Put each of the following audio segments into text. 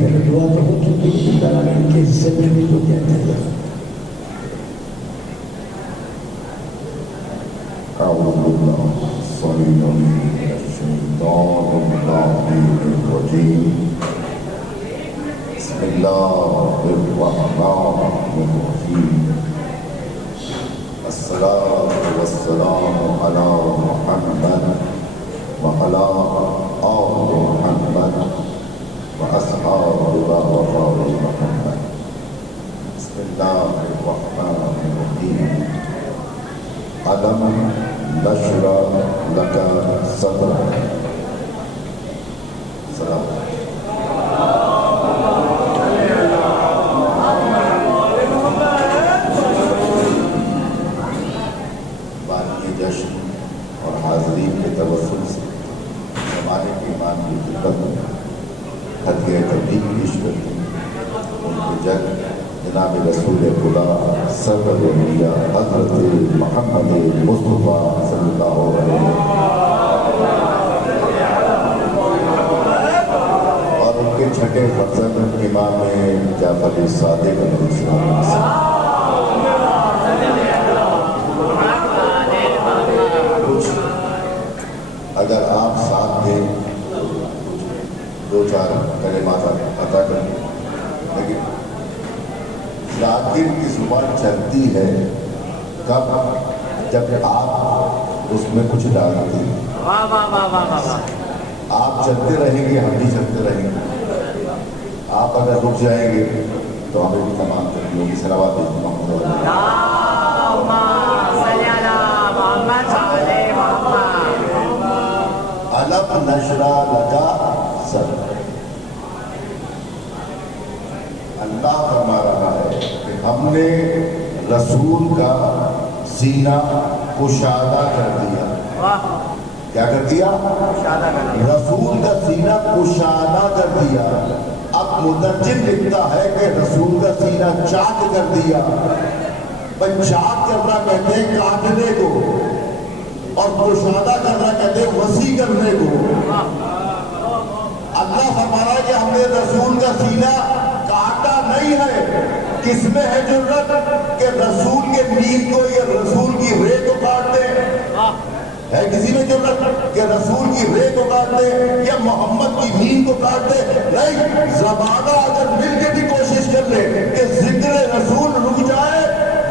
پہلے دعا تو ہو چکی ہے، ان کے حصے میں بھی تو کہتے ہیں اعوذ باللہ السمیع العلیم من الشیطان الرجیم بسم اللہ الرحمن الرحیم الصلاة والسلام علی محمد وعلی آل محمد واصحاب وآل محمد بسم اللہ الرحمن الرحیم علم نشرح لک صدرک سلام بانی جشن اور حاضرین کے توسل سے ہمارے ایمان کی خدمت میں ہدیہ تبلیغ پیش کرتے ہیں ان کے جگ جناب رسول خدا سرور انبیاء حضرت محمد مصطفیٰ صلی اللہ علیہ وسلم اور ان کے چھٹے فرزند امام جعفر صادق علیہ السلام اگر آپ ساتھ تھے دو چار کلمات عطا کریں، لیکن ذاکر کی زبان چلتی ہے کب؟ جب آپ اس میں کچھ ڈالتے ہیں۔ آپ چلتے رہیں گے، ہم بھی چلتے رہیں گے۔ آپ اگر رک جائیں گے تو ہمیں بھی تمام کرنی ہوگی۔ صلوات محمد علم نشرح لک صدرک۔ اللہ فرما رہا ہے کہ ہم نے رسول کا سینہ کشادہ کر دیا۔ کیا کر دیا؟ رسول کا سینہ کشادہ کر دیا۔ اب مترجم لکھتا ہے کہ رسول کا سینہ چاک کر دیا۔ بھائی چاک کرنا کہتے ہیں کاٹنے کو، اور کشادہ کرنا کہتے ہیں وسیع کرنے کو۔ اللہ فرما رہا ہے کہ ہم نے رسول کا سینہ کاٹا نہیں ہے۔ کس میں ہے جرت کہ رسول کے نیند کو یا رسول کی رے کو کاٹ دے؟ ہے کسی میں جرت کہ رسول کی رے کو کاٹ دے یا محمد کی نیند کو کاٹ دے؟ نہیں۔ زمانہ اگر مل کے بھی کوشش کر لے کہ ذکر رسول رک جائے،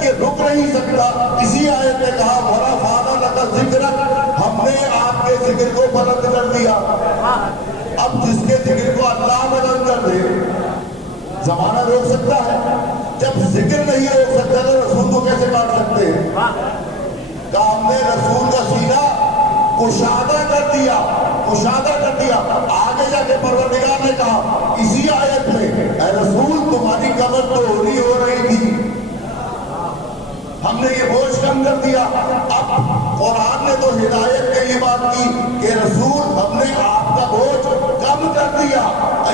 کہ رک نہیں سکتا۔ اسی آیت نے کہا وَرَفَعْنَا لَكَ ذِكْرَكَ، ہم نے آپ کے ذکر کو بلند کر دیا۔ اب جس کے ذکر کو اللہ بلند کر دے، زمانہ روک سکتا ہے؟ جب ذکر نہیں روک سکتا تو رسول کو کیسے کاٹ سکتے ہیں؟ کہ ہم نے رسول کا سینہ کشادہ کر دیا، کشادہ کر دیا۔ آگے جا کے پروردگار نے کہا اسی آیت میں، اے رسول تمہاری کمر تو ہولی ہو رہی تھی، ہم نے یہ بوجھ کم کر دیا۔ اب قرآن نے تو ہدایت کے لیے بات کی کہ رسول ہم نے آپ کا بوجھ کم کر دیا۔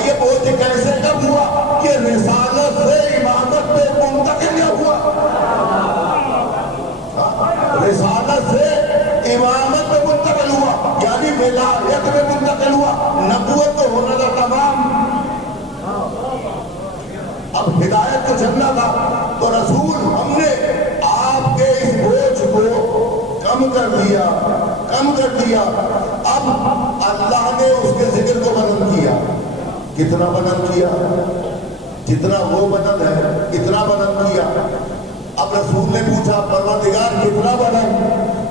یہ بوجھ کیسے کم ہوا؟ کہ رسالت سے امامت پہ منتقل ہوا۔ رسالت سے امامت پہ منتقل ہوا، یعنی ولایت پہ منتقل ہوا۔ نبوت تو ہونا تھا تمام، اب ہدایت کو چلنا تھا۔ تو رسول ہم نے آپ کے اس بوجھ کو کم کر دیا، کم کر دیا۔ اب اللہ نے اس کے ذکر کو بلند کیا۔ کتنا بلند کیا؟ جتنا وہ بلند ہے اتنا بلند کیا۔ اب رسول نے پوچھا پروردگار کتنا بلند؟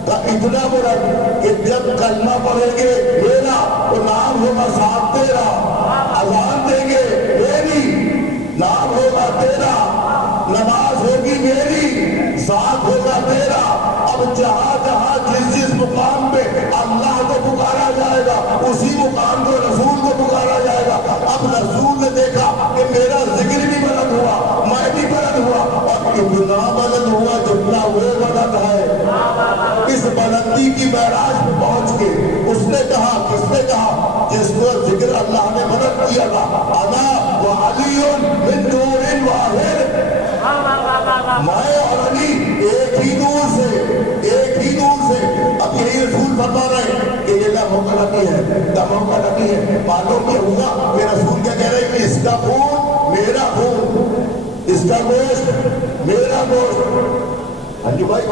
کہا اتنا بلند کہ جب کلمہ پڑھیں گے میرا تو نام ہوگا ساتھ تیرا، اذان دیں گے میری، نام ہوگا تیرا، نماز ہوگی میری، ساتھ ہوگا تیرا۔ اب جہاں جہاں جس مقام پہ اللہ کو پکارا جائے گا اسی مقام کو رسول کو پکارا جائے گا۔ اب رسول نے دیکھا کہ میرا ذکر بھی بلند ہوا، میں بھی بلند ہوا، اور اتنا بلند ہوا جتنا وہ بلند ہے۔ اس بلندی کی معراج پہ پہنچ کے اس نے کہا، کس نے کہا؟ جس کو ذکر اللہ نے بلند کیا تھا، انا وعلی من نور واحد، میں اور علی ایک ہی دور سے، ایک ہی دور سے۔ اب یہی رسول فرما رہے ہیں کہ یہ موقع لگی ہے، موقع لگی ہے. معلوم یہ ہوا کہ رسول کیا کہہ رہے ہیں کہ اس کا خون میرا خون، اس کا گوشت میرا گوشت. ہاں جی بھائی،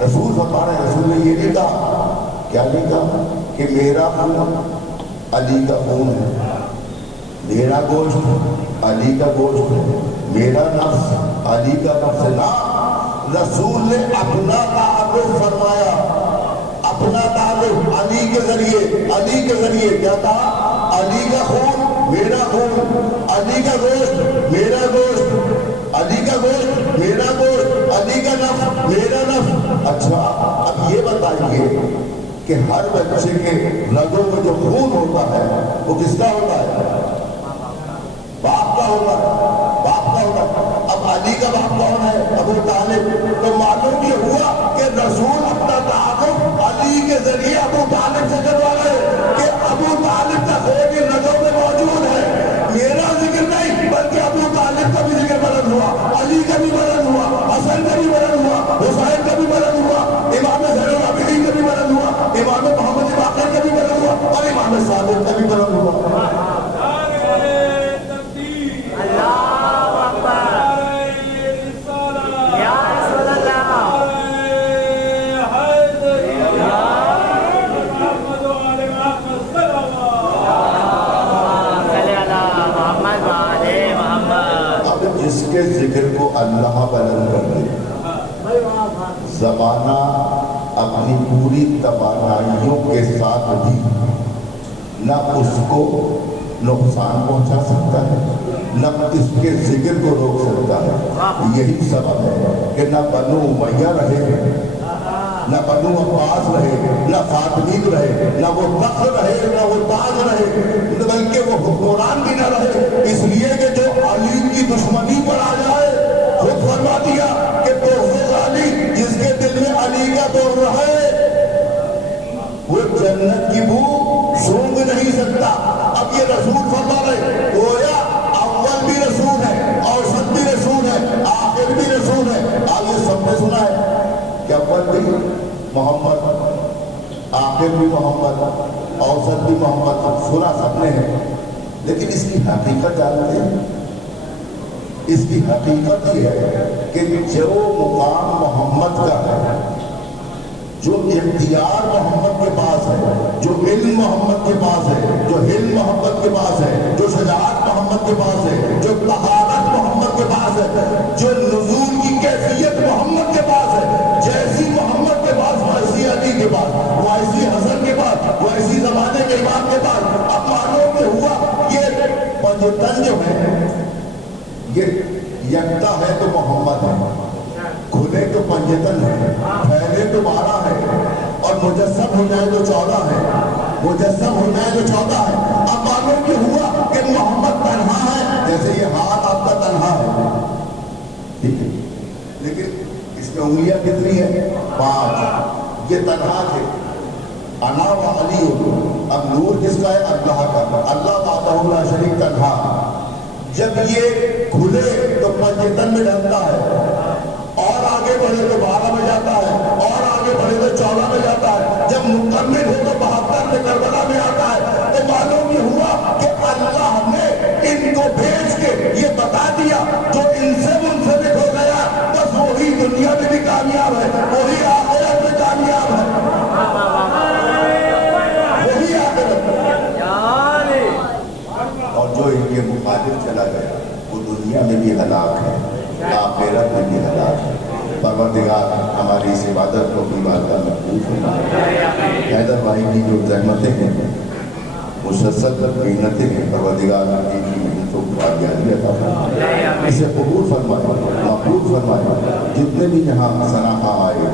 رسول فرما رہے ہیں، رسول نے یہ نہیں کہا، کیا نہیں کہا کہ میرا خون علی کا خون ہے، میرا گوشت علی کا گوشت ہے، میرا نفس علی کا نفس ہے. نہ، رسول نے اپنا تعارف فرمایا، اپنا تعارف علی کے ذریعے. علی کے ذریعے کیا کہا؟ علی کا خون میرا خون، علی کا گوشت میرا گوشت، علی کا گوشت میرا گوشت، علی کا نفس میرا نفس. اچھا، اب یہ بتائیے کہ ہر بچے کے رگوں میں جو خون ہوتا ہے وہ کس کا ہوتا ہے؟ باپ کا ہوتا ہے، باپ کا ہوتا ہے. اب علی کا باپ کون ہے؟ ابو طالب. تو معلوم یہ ہوا کہ رسول اپنا تعارف علی کے ذریعے ابو طالب سے کروا رہے کہ ابو طالب کا خون ان رگوں میں موجود ہے. میرا ذکر نہیں بلکہ ابو طالب کا بھی ذکر بلند ہوا، علی کا بھی بلند ہوا، حسن کا بھی بلند ہوا، حسین کا بھی بلند ہوا، امام زین العابدین کا بھی بلند ہوا، امام محمد باقر کا بھی بلند ہوا، اور امام صادق کا بھی بلند ہوا. جس کے ذکر کو اللہ بلند کر دے، زمانہ اپنی پوری توانائیوں کے ساتھ بھی نہ اس کو نقصان پہنچا سکتا ہے، نہ اس کے ذکر کو روک سکتا ہے. یہی سبب ہے کہ نہ بنو امیہ رہے، نہ بنو عباس رہے، نہ فاطمید رہے، نہ وہ تخت رہے، نہ وہ تاج رہے، بلکہ وہ حکمران بھی نہ رہے. اس لیے کہ جو علی کی دشمنی پر آ جائے، خود فرما دیا کہ بغض علی، جس کے دل میں علی کا بغض رہے وہ جنت کی بو سونگھ نہیں سکتا. اب یہ رسول فرما رہے، گویا اول بھی رسول ہے، اوسط بھی رسول ہے، آخر بھی رسول ہے. آپ یہ سب نے سنا ہے کہ اول بھی محمد، آخر بھی محمد، اوسط بھی محمد، سنا سب نے ہے. لیکن اس کی حقیقت جانتے ہیں؟ اس کی حقیقت یہ ہے کہ جو مقام محمد کا ہے، جو اختیار محمد کے پاس ہے، جو علم محمد کے پاس ہے، جو حلم محمد کے پاس ہے، جو شجاعت محمد کے پاس ہے، جو طہارت محمد کے پاس ہے، جو نزول کی کیفیت محمد کے پاس ہے، جیسی محمد کے پاس ویسی علی کے پاس، ویسی حسن کے پاس، ویسی زمانے کے امام کے پاس. اب معلوم یہ ہوا یہ پنجتن جو ہے یہ یکتا ہے تو محمد ہے، کھلے تو پنجتن ہے، پھیلے تو 12 ہے، اور مجسم ہو جائے تو 14 ہے، مجسم ہو جائے تو 14 ہے. اب معلوم یہ ہوا کہ محمد تنہا ہے، جیسے یہ ہاتھ آپ کا تنہا ہے، ٹھیک ہے، لیکن اس میں انگلیاں کتنی ہیں؟ 5. یہ تنہا تھے، انا و علی. اب نور کس کا ہے؟ اللہ کا. اللہ وحدہ لا شریک تنہا. جب یہ کھلے تو پنجتن میں ڈھلتا ہے، اور آگے بڑھے تو 12 میں جاتا ہے، اور آگے بڑھے تو 14 میں جاتا ہے. جب مکمل ہو تو 72 میں کربلا میں آتا ہے. تو معلوم یہ ہوا کہ اللہ نے ان کو بھیج کے یہ بتا دیا جو ان سے منسلک ہو گیا بس وہی دنیا میں بھی کامیاب ہے، وہی آخرت میں کامیاب ہے، وہی آخرت میں. اور جو ان کے مخالف چلا گیا وہ دنیا میں بھی ہلاک ہے، آخرت میں بھی ہلاک ہے. پروردگار ہماری اس عبادت کو بھی بارگاہ میں قبول فرمائے. حیدر بھائی کی جو زحمتیں ہیں، مسلسل محنتیں ہیں، پروردگار کی محنتوں کو کامیابی عطا فرمائے، اسے قبول فرمائے، مقبول فرمائے. جتنے بھی یہاں صنعاء آئے،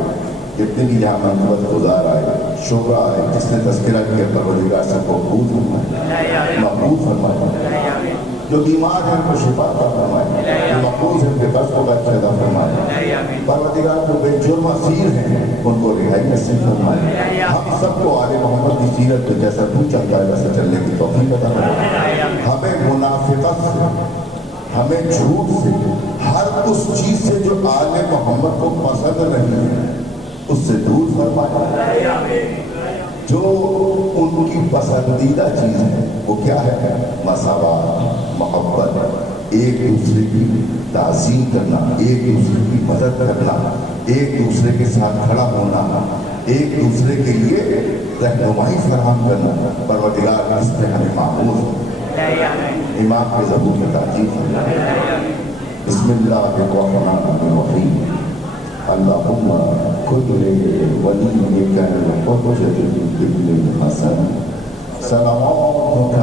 جتنے بھی یہاں منقبت گزار آئے، شعرا آئے، جس نے تذکرہ کیا، پروردگار سب کو قبول فرمائے، مقبول فرمائے. جو بیمار ہیں ان کو شفا عطا فرمائے، جو مقبوض ہیں ان کے قرض کو پیدا فرمائے. پروردگار جو بے جرم اسیر ہیں ان کو رہائی نصیب فرمائے. ہم سب کو آل محمد کی سیرت پہ جیسا تو چلتا ہے ویسے چلنے کی توفیق عطا فرمائے. ہمیں منافقت سے، ہمیں جھوٹ سے، ہر اس چیز سے جو آل محمد کو پسند نہیں ہے اس سے دور فرمائے. جو ان کی پسندیدہ چیز ہے وہ کیا ہے؟ مساوات، محبت، ایک دوسرے کی تعظیم کرنا، ایک دوسرے کی مدد کرنا، ایک دوسرے کے ساتھ کھڑا ہونا، ایک دوسرے کے لیے رہنمائی فراہم کرنا۔ پروردگار اس سے ہمیں معمول ایمان کے ضبور میں تعظیم کرنا۔ بسم اللہ الرحمن الرحیم۔ اللہم کن ولیک الحجۃ ابن الحسن صلواتک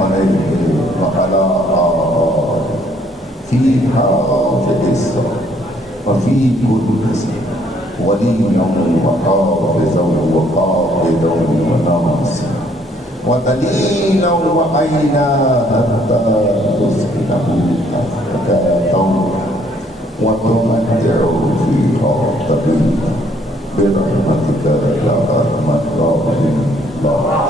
علیہ وعلی آلہ فی حاجۃ الصف وفی کل قسم ولییا وحافظا وقائدا وناصرا ودلیلا وعینا حتی تسکنہ الیہ وتمتع فيها طويلا برحمتك يا ارحم الراحمين.